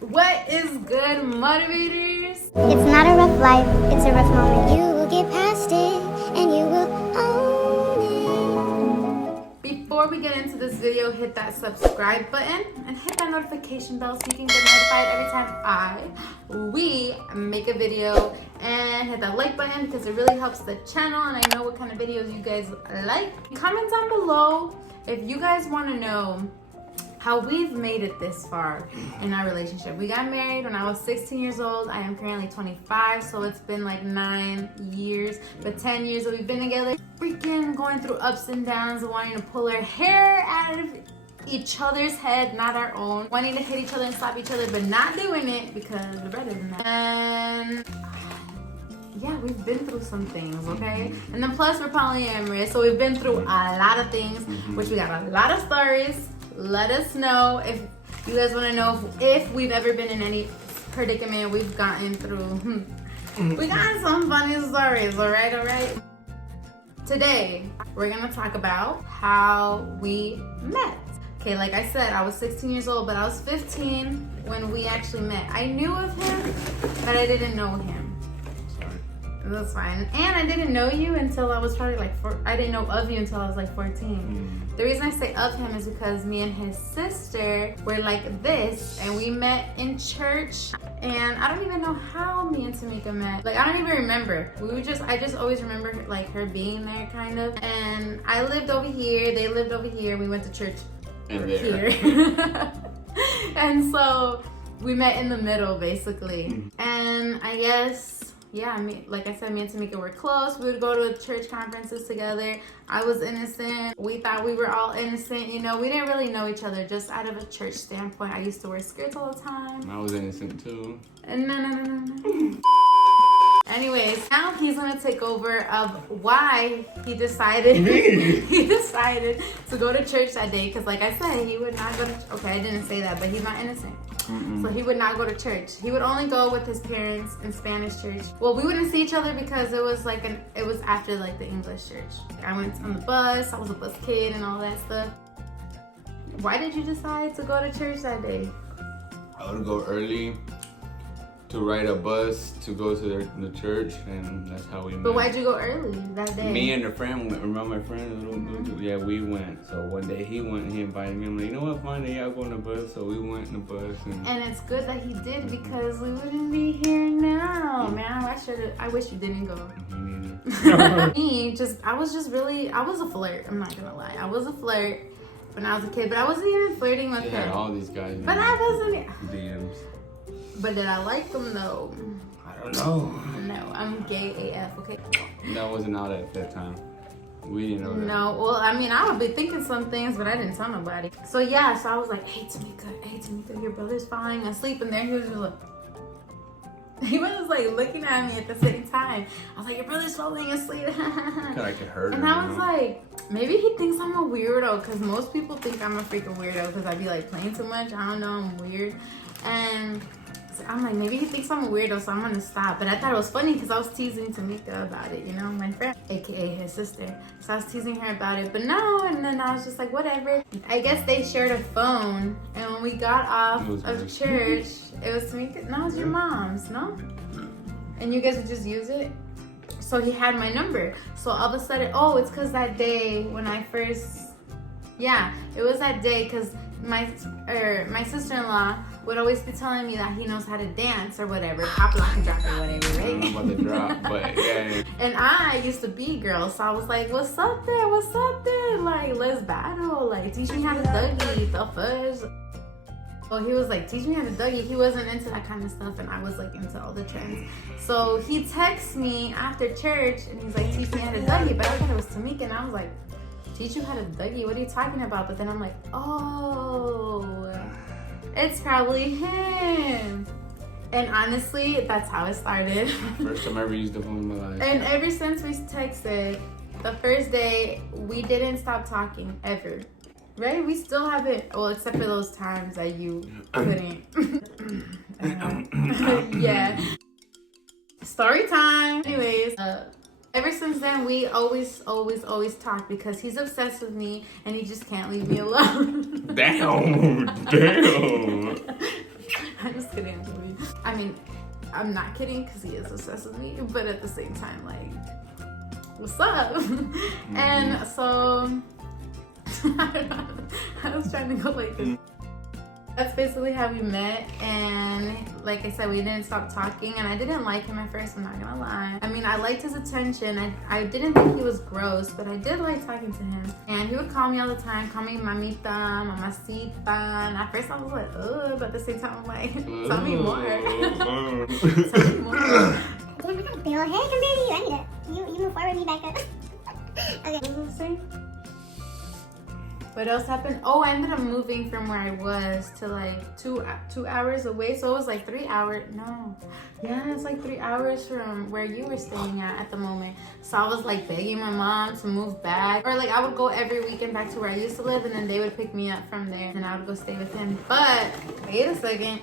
What is good, motivators? It's not a rough life, it's a rough moment. You will get past it, and you will own it. Before we get into this video, hit that subscribe button and hit that notification bell so you can get notified every time we make a video. And hit that like button because it really helps the channel and I know what kind of videos you guys like. Comment down below if you guys want to know how we've made it this far in our relationship. We got married when I was 16 years old. I am currently 25, so it's been like 9 years, but 10 years that we've been together. Freaking going through ups and downs, wanting to pull our hair out of each other's head, not our own. Wanting to hit each other and slap each other, but not doing it because we're better than that. And yeah, we've been through some things, okay? And then plus we're polyamorous, so we've been through a lot of things, which we got a lot of stories. Let us know if you guys want to know if we've ever been in any predicament we've gotten through. We got some funny stories, all right? Today, we're going to talk about how we met. Okay, like I said, I was 16 years old, but I was 15 when we actually met. I knew of him, but I didn't know him. That's fine. And I didn't know you until I was probably like I didn't know of you until I was like 14. The reason I say of him is because me and his sister were like this, and we met in church. And I don't even know how me and Tamika met. Like, I don't even remember. I just always remember like her being there, kind of. And I lived over here. They lived over here. We went to church here. And so we met in the middle, basically. And I guess, yeah, like I said, me and Tamika were close. We would go to church conferences together. I was innocent. We thought we were all innocent. You know, we didn't really know each other, just out of a church standpoint. I used to wear skirts all the time. I was innocent too. No. Anyways, now he's gonna take over of why he decided to go to church that day. Because like I said, he would not go to, okay, I didn't say that, but he's not innocent. So he would not go to church. He would only go with his parents in Spanish church. Well, we wouldn't see each other because it was like it was after like the English church. I went on the bus, I was a bus kid and all that stuff. Why did you decide to go to church that day? I would go early to ride a bus to go to the church, and that's how we met. But why'd you go early that day? Me and a friend went. Remember my friend? Yeah, we went. So one day he went and he invited me. I'm like, you know what, fine, yeah, I'll go on the bus. So we went on the bus. And it's good that he did because we wouldn't be here now. Man, I wish you didn't go. Me, I was a flirt. I'm not gonna lie. I was a flirt when I was a kid, but I wasn't even flirting with him. All these guys. But I wasn't. DMs. But did I like them though? I don't know. No, I'm gay AF, okay? That wasn't out at that time. We didn't know that. No, well, I mean, I would be thinking some things, but I didn't tell nobody. So yeah, so I was like, hey Tamika, your brother's falling asleep. And there he was just like, he was like looking at me at the same time. I was like, your brother's falling asleep. Kind of like it hurt him. And I was like, maybe he thinks I'm a weirdo, because most people think I'm a freaking weirdo because I be like playing too much. I don't know, I'm weird. And I'm like, maybe he thinks I'm a weirdo, so I'm gonna stop. But I thought it was funny because I was teasing Tamika about it, you know, my friend, aka his sister. So I was teasing her about it, but no, and then I was just like, whatever. I guess they shared a phone, and when we got off of church, it was Tamika. No, it was your mom's, no? And you guys would just use it? So he had my number. So all of a sudden, oh, it's because that day when I first, yeah, it was that day because my sister-in-law would always be telling me that he knows how to dance or whatever, pop, lock, and drop or whatever, right? I don't know about the drop, but yeah. And I used to be a girl, so I was like, what's up there? Like, let's battle. Like, teach me how to Dougie, the fudge. Well, he was like, teach me how to Dougie. He wasn't into that kind of stuff, and I was like into all the trends. So he texts me after church, and he's like, teach me how to Dougie. But I thought it was Tamika, and I was like, teach you how to Dougie? What are you talking about? But then I'm like, oh, it's probably him. And honestly, that's how it started. First time I ever used the phone in my life. And ever since we texted, the first day, we didn't stop talking, ever. Right? We still haven't, well, except for those times that you couldn't. Yeah. Story time. Anyways, ever since then, we always talk because he's obsessed with me and he just can't leave me alone. Damn. I'm just kidding. I mean, I'm not kidding because he is obsessed with me, but at the same time, like, what's up? And so, I don't know. I was trying to go like this. That's basically how we met, and like I said, we didn't stop talking, and I didn't like him at first, I'm not gonna lie. I mean, I liked his attention. I didn't think he was gross, but I did like talking to him. And he would call me all the time, call me mamita, mamacita, and at first I was like, ugh, but at the same time I'm like, tell me more. Tell me more. Damn, I got a big old head compared to you. I need it. You move forward, me back up. Okay. What else happened? Oh, I ended up moving from where I was to like two hours away. So it was like 3 hours. No. Yeah, it's like 3 hours from where you were staying at the moment. So I was like begging my mom to move back. Or like I would go every weekend back to where I used to live, and then they would pick me up from there and I would go stay with him. But wait a second.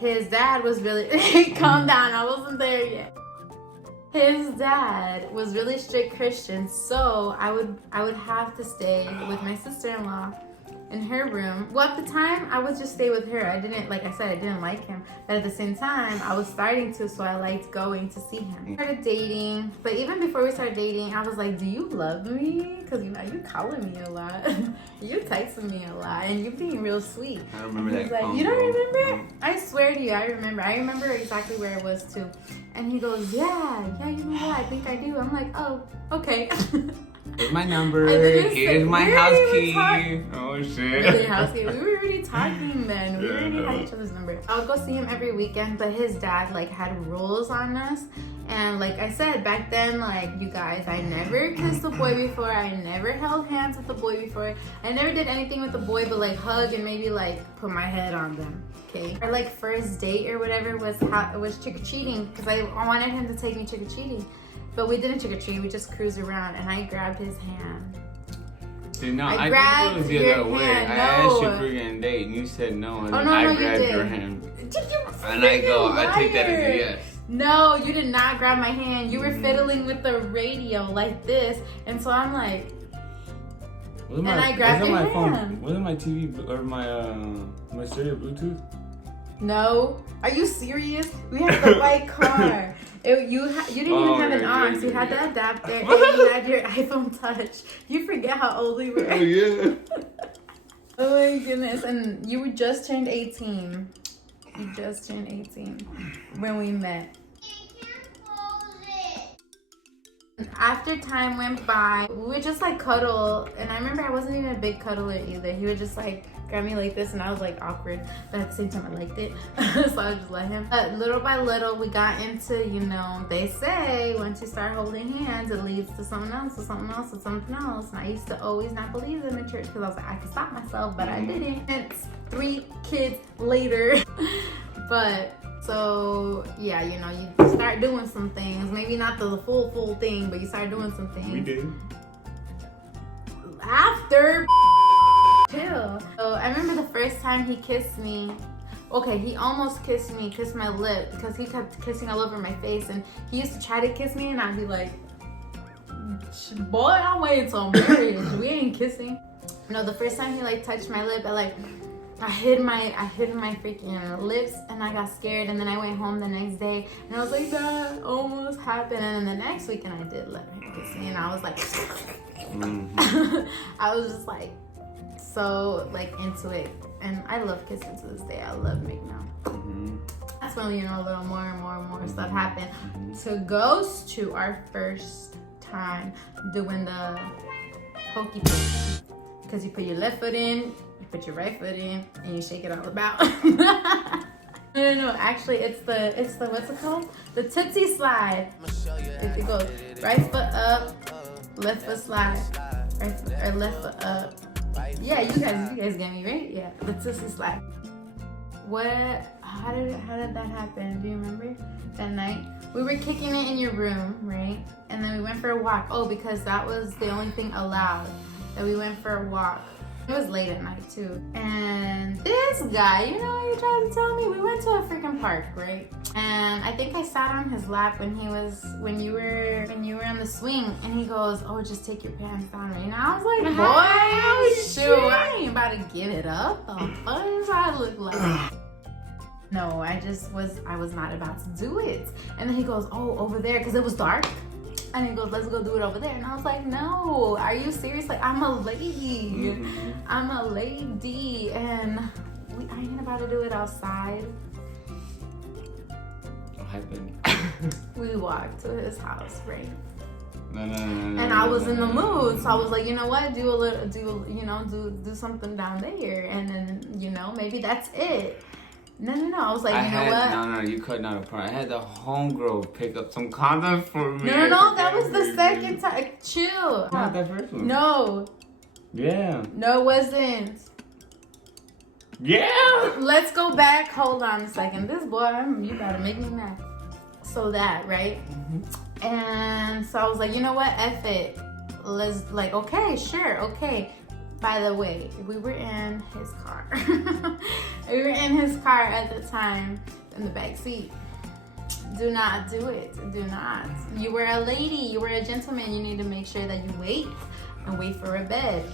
His dad was really calm down. I wasn't there yet. His dad was really strict Christian, so I would have to stay with my sister-in-law in her room. Well, at the time, I would just stay with her. I didn't, like I said, I didn't like him. But at the same time, I was starting to, so I liked going to see him. We started dating, but even before we started dating, I was like, do you love me? Because, you know, you calling me a lot. You texting me a lot, and you being real sweet. I remember that. Like, you don't remember? I swear to you, I remember. I remember exactly where I was, too. And he goes, yeah, you know what? I think I do. I'm like, oh, okay. Here's my number. Here's my house key. Oh shit. Really, house key. We were already talking then. We already had each other's number. I would go see him every weekend, but his dad like had rules on us. And like I said, back then, like, you guys, I never kissed a boy before. I never held hands with a boy before. I never did anything with a boy but like hug and maybe like put my head on them. Okay. Our like first date or whatever was trick-or-treating, because I wanted him to take me trick-or-treating. But we didn't trick-or-treat, we just cruised around, and I grabbed his hand. See, no, I grabbed think it was the other way. hand. I asked you for your date, and you said no, and then I grabbed your hand. And I go, I take that as a yes. No, you did not grab my hand. You were fiddling with the radio like this, and so I'm like, I grabbed your hand. Wasn't my TV or my stereo Bluetooth? No. Are you serious? We had the white car. You didn't even have an aux. You had the adapter and you had your iPhone Touch. You forget how old we were. Oh yeah. Oh my goodness. And you were just turned 18. You just turned 18 when we met. After time went by, we would just like cuddle, and I remember I wasn't even a big cuddler either. He would just like grab me like this, and I was like awkward, but at the same time I liked it. So I just let him. But little by little we got into, you know, they say once you start holding hands it leads to something else, to something else, to something else. And I used to always not believe in the church because I was like, I could stop myself, but I didn't. It's 3 kids later. But so yeah, you know, you start doing some things. Maybe not the full thing, but you start doing some things. We did. After chill. So I remember the first time he kissed me. Okay, he almost kissed my lip, because he kept kissing all over my face, and he used to try to kiss me, and I'd be like, boy, I'm waiting till marriage. We ain't kissing. No, the first time he like touched my lip, I hid my freaking lips, and I got scared, and then I went home the next day and I was like, that almost happened. And then the next weekend I did let him kiss me, and I was like I was just like so like into it, and I love kissing to this day. I love making out. That's when, you know, a little more and more stuff happened. To goes to our first time doing the hokey pokey, because you put your left foot in, put your right foot in, and you shake it all about. No, actually it's the what's it called? The Tootsie Slide. It goes right foot up, left foot slide, right foot, or left foot up. Yeah, you guys get me, right? Yeah, the Tootsie Slide. How did that happen? Do you remember? That night we were kicking it in your room, right? And then we went for a walk. Oh, because that was the only thing allowed. That we went for a walk. It was late at night too. And this guy, you know, he tried to tell me, we went to a freaking park, right? And I think I sat on his lap when you were on the swing, and he goes, oh, just take your pants down right now. I was like, boy, shoot, I ain't about to give it up. The fuck does I look like? No, I was not about to do it. And then he goes, oh, over there, because it was dark. And he goes, let's go do it over there. And I was like, no, are you serious? Like, I'm a lady. I'm a lady. And I ain't about to do it outside. What happened? We walked to his house, right? No. And I was in the mood, so I was like, you know what? Do something down there, and then maybe that's it. No. I was like, you know what? No, you cut not a part. I had the homegirl pick up some condoms for me. No. That was the second time. Chill. Not that first one. No. Yeah. No, it wasn't. Yeah. Let's go back. Hold on a second. This boy, you gotta make me mad. So that, right? And so I was like, you know what? F it. Let's, like, okay, sure, okay. By the way, we were in his car. We were in his car at the time in the back seat. Do not do it. Do not. You were a lady. You were a gentleman. You need to make sure that you wait and wait for a bed.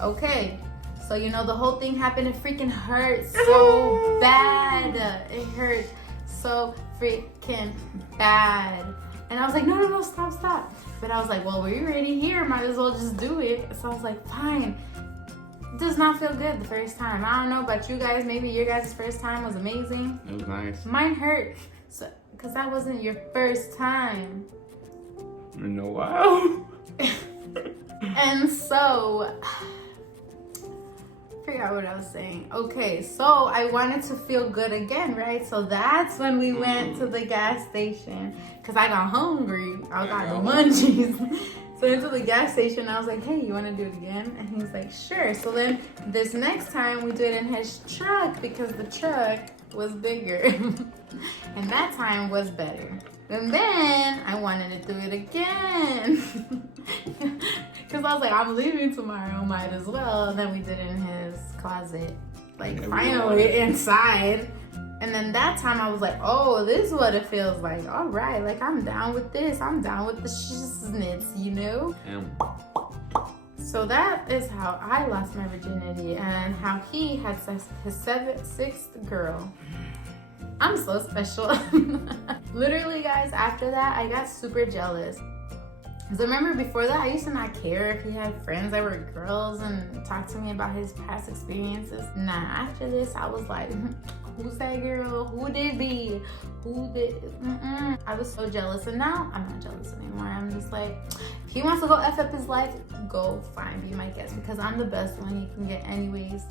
Okay. So, the whole thing happened. It freaking hurt so bad. It hurt so freaking bad. And I was like, no, stop. But I was like, well, we're already here. Might as well just do it. So I was like, fine. It does not feel good the first time. I don't know about you guys. Maybe your guys' first time was amazing. It was nice. Mine hurt. So, because that wasn't your first time. In a while. And so, I forgot what I was saying. Okay, so I wanted to feel good again, right? So that's when we went to the gas station because I got hungry. I got the munchies. So into the gas station, I was like, hey, you want to do it again? And he's like, sure. So then this next time we do it in his truck because the truck was bigger. And that time was better. And then I wanted to do it again. Because I was like, I'm leaving tomorrow, might as well. And then we did it in his closet. Like, finally inside. And then that time I was like, oh, this is what it feels like. All right, like, I'm down with this. I'm down with the shiznits, So that is how I lost my virginity and how he had his sixth girl. I'm so special. Literally, guys, after that, I got super jealous. Because I remember before that, I used to not care if he had friends that were girls and talk to me about his past experiences. Nah, after this, I was like, who's that girl? Who did be? Who did? I was so jealous. And now, I'm not jealous anymore. I'm just like, if he wants to go F up his life, go fine, be my guest. Because I'm the best one he can get anyways.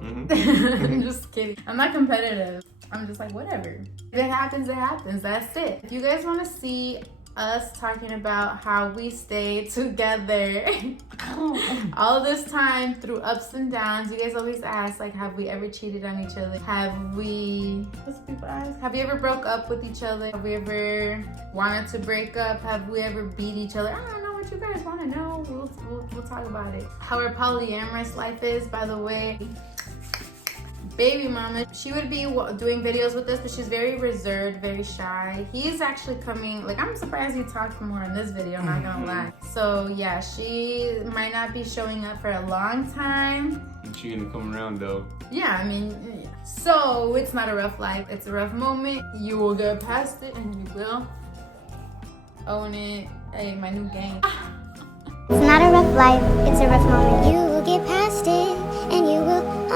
I'm just kidding. I'm not competitive. I'm just like, whatever. If it happens, it happens. That's it. If you guys want to see us talking about how we stay together all this time through ups and downs, you guys always ask, like, have we ever cheated on each other? Have we, what's people ask? Have you ever broke up with each other? Have we ever wanted to break up? Have we ever beat each other? I don't know what you guys want to know. We'll talk about it. How our polyamorous life is, by the way. Baby mama, she would be doing videos with us, but she's very reserved, very shy. He's actually coming, like, I'm surprised he talked more in this video, I'm not gonna lie. So yeah, she might not be showing up for a long time. She gonna come around though. Yeah, I mean, so it's not a rough life, it's a rough moment. You will get past it and you will own it. Hey, my new gang. It's not a rough life, it's a rough moment. You will get past it and you will